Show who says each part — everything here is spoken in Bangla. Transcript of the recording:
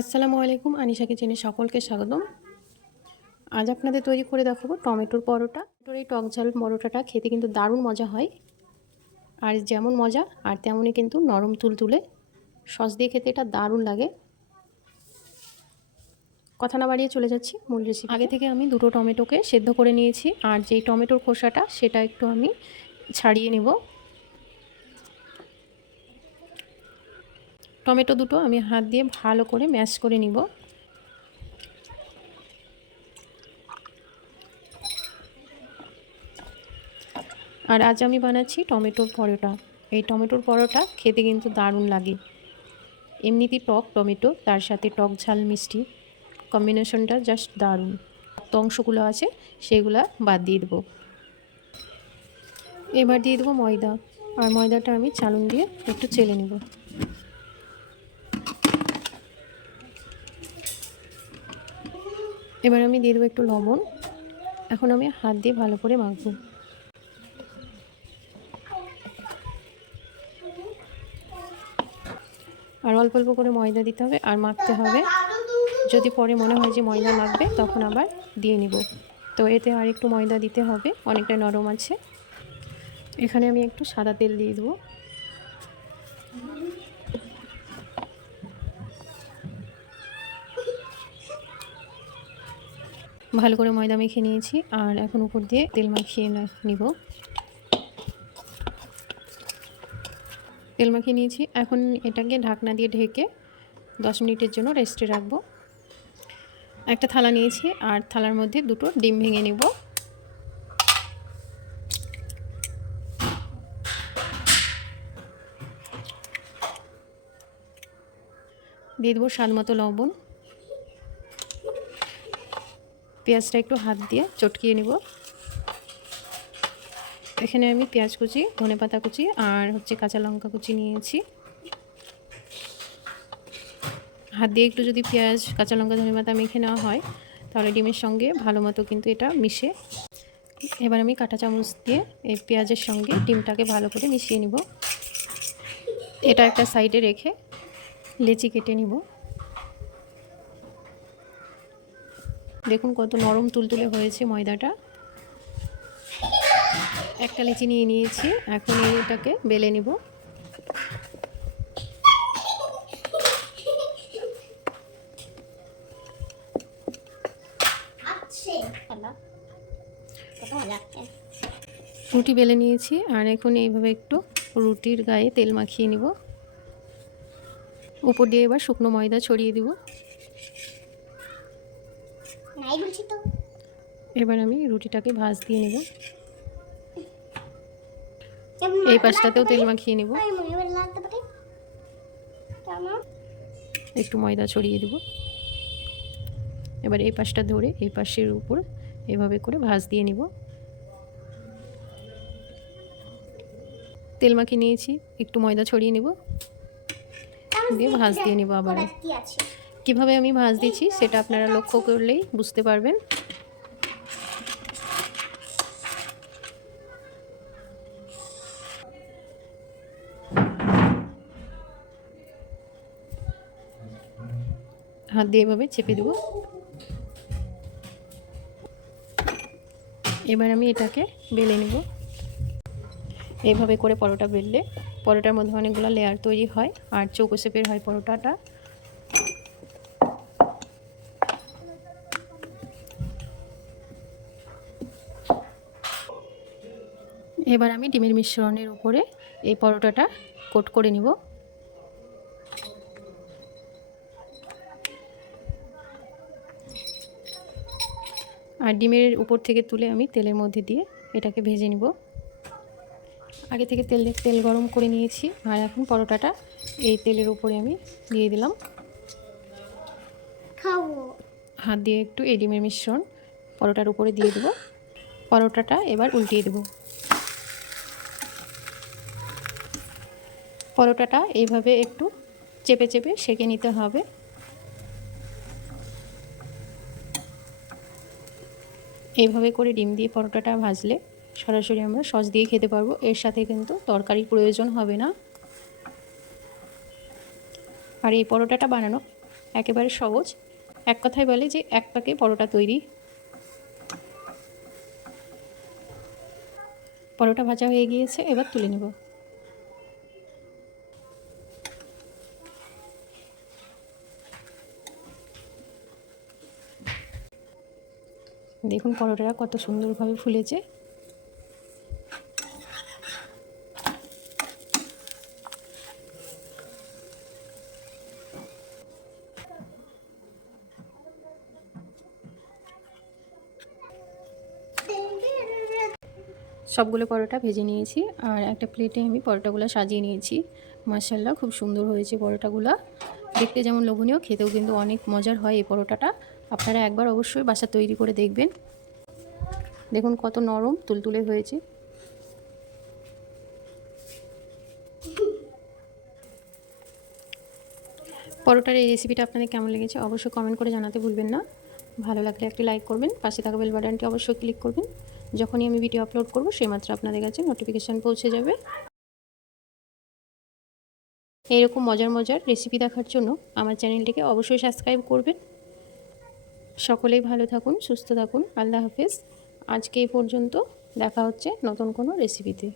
Speaker 1: আসসালামু আলাইকুম আনিশা কিচেনে সকলকে স্বাগতম। আজ আপনাদের তৈরি করে দেখাবো টমেটোর পরোটা। টমেটোর এই টক ঝাল পরোটাটা খেতে কিন্তু দারুণ মজা হয়। আর যেমন মজা, আর তেমনই কিন্তু নরম তুলতুলে। সস দিয়ে খেতে এটা দারুণ লাগে। কথা না বাড়িয়ে চলে যাচ্ছি মূল রেসিপি আগে থেকে আমি দুটো টমেটোকে সেদ্ধ করে নিয়েছি। আর যেই টমেটোর খোসাটা, সেটা একটু আমি ছাড়িয়ে নেব। টমেটো দুটো আমি হাত দিয়ে ভালো করে ম্যাশ করে নিব। আর আজ আমি বানাচ্ছি টমেটোর পরোটা। এই টমেটোর পরোটা খেতে কিন্তু দারুণ লাগে। এমনিতেই টক টমেটো, তার সাথে টক ঝাল মিষ্টি কম্বিনেশনটা জাস্ট দারুণ। অংশগুলো আছে, সেগুলো বাদ দিয়ে দেবো। এবার দিয়ে দেবো ময়দা। আর ময়দাটা আমি চালুন দিয়ে একটু চেলে নেব। এবার আমি দিয়ে দেবো একটু লবণ। এখন আমি হাত দিয়ে ভালো করে মাখবো। আর অল্প অল্প করে ময়দা দিতে হবে আর মাখতে হবে। যদি পরে মনে হয় যে ময়দা লাগবে, তখন আবার দিয়ে নিব। তো এতে আর একটু ময়দা দিতে হবে অনেকটা নরম আছে। এখানে আমি একটু সাদা তেল দিয়ে দেবো। ভালো করে ময়দা মেখে নিয়েছি আর এখন উপর দিয়ে তেল মাখিয়ে নিব। তেল মাখিয়ে নিয়েছি। এখন এটাকে ঢাকনা দিয়ে ঢেকে দশ মিনিটের জন্য রেস্টে রাখব। একটা থালা নিয়েছি আর থালার মধ্যে দুটো ডিম ভেঙে নেব। দিয়ে দেবো স্বাদ মতো লবণ। পেঁয়াজটা একটু হাত দিয়ে চটকিয়ে নিব। এখানে আমি পেঁয়াজ কুচি, ধনে পাতা কুচি আর হচ্ছে কাঁচা লঙ্কা কুচি নিয়েছি। হাত দিয়ে একটু যদি পেঁয়াজ, কাঁচা লঙ্কা, ধনে পাতা মেখে নেওয়া হয়, তাহলে ডিমের সঙ্গে ভালো মতো কিন্তু এটা মিশে। এবার আমি কাঁটা চামচ দিয়ে এই পেঁয়াজের সঙ্গে ডিমটাকে ভালো করে মিশিয়ে নিব। এটা একটা সাইডে রেখে লেচি কেটে নিব। দেখুন কত নরম তুলতুলে হয়েছে ময়দাটা। একটা লিচি নিয়ে নিয়েছি এখন এটাকে বেলে নিব। রুটি বেলে নিয়েছি আর এখন এইভাবে একটু রুটির গায়ে তেল মাখিয়ে নিব। উপর দিয়ে এবার শুকনো ময়দা ছড়িয়ে দিব। এবার আমি রুটিটাকে ভাজ দিয়ে নেব। এই পাশটাতেও তেল মাখিয়ে নেব। একটু ময়দা ছড়িয়ে দেব। এবার এই পাশটা ধরে এই পাশের উপর এভাবে করে ভাজ দিয়ে নিব। তেল মাখিয়ে নিয়েছি একটু ময়দা ছড়িয়ে নেব। দিয়ে ভাজ দিয়ে নেব আবার কীভাবে আমি ভাজ দিচ্ছি সেটা আপনারা লক্ষ্য করলেই বুঝতে পারবেন। হাত দিয়ে এভাবে চেপে দেবো। এবার আমি এটাকে বেলে নেব। এভাবে করে পরোটা বেললে, পরোটার মধ্যে অনেকগুলো লেয়ার তৈরি হয়, আর চৌকো শেপের হয় পরোটাটা। এবার আমি ডিমের মিশ্রণের উপরে এই পরোটাটা কোট করে নিব। আর ডিমের উপর থেকে তুলে আমি তেলের মধ্যে দিয়ে এটাকে ভেজে নিব। আগে থেকে তেল তেল গরম করে নিয়েছি আর এখন পরোটাটা এই তেলের উপরে আমি দিয়ে দিলাম। হাত দিয়ে একটু এই ডিমের মিশ্রণ পরোটার উপরে দিয়ে দেবো। পরোটাটা এবার উল্টিয়ে দেব। পরোটাটা এইভাবে একটু চেপে চেপে সেঁকে নিতে হবে। এইভাবে করে ডিম দিয়ে পরোটাটা ভাজলে সরাসরি আমরা সস দিয়ে খেতে পারব। এর সাথে কিন্তু তরকারির প্রয়োজন হবে না। আর এই পরোটাটা বানানো একেবারে সহজ। এক কথায় বলে যে এক পাকে পরোটা তৈরি। পরোটা ভাজা হয়ে গিয়েছে, এবার তুলে নেব। দেখুন পরোটাটা কত সুন্দরভাবে ফুলেছে। সবগুলো পরোটা ভেজে নিয়েছি, আর একটা প্লেটে আমি পরোটাগুলো সাজিয়ে নিয়েছি। মার্শাল্লাহ খুব সুন্দর হয়েছে পরোটাগুলো। দেখতে যেমন লোভনীয়, খেতেও কিন্তু অনেক মজার হয় এই পরোটাটা। আপনারা একবার অবশ্যই বাসা তৈরি করে দেখবেন। দেখুন কত নরম তুলতুলে হয়েছে। পরোটার এই রেসিপিটা আপনাদের কেমন লেগেছে অবশ্যই কমেন্ট করে জানাতে ভুলবেন না। ভালো লাগলে একটি লাইক করবেন, পাশে থাকা বেল বাটনটি অবশ্যই ক্লিক করবেন। যখনই আমি ভিডিও আপলোড করব, সেই মাত্র আপনাদের কাছে নোটিফিকেশান পৌঁছে যাবে। এইরকম মজার মজার রেসিপি দেখার জন্য আমার চ্যানেলটিকে অবশ্যই সাবস্ক্রাইব করবেন। সকলেই ভালো থাকুন, সুস্থ থাকুন। আল্লাহ হাফেজ। আজকে এই পর্যন্ত দেখা হচ্ছে নতুন কোনো রেসিপিতে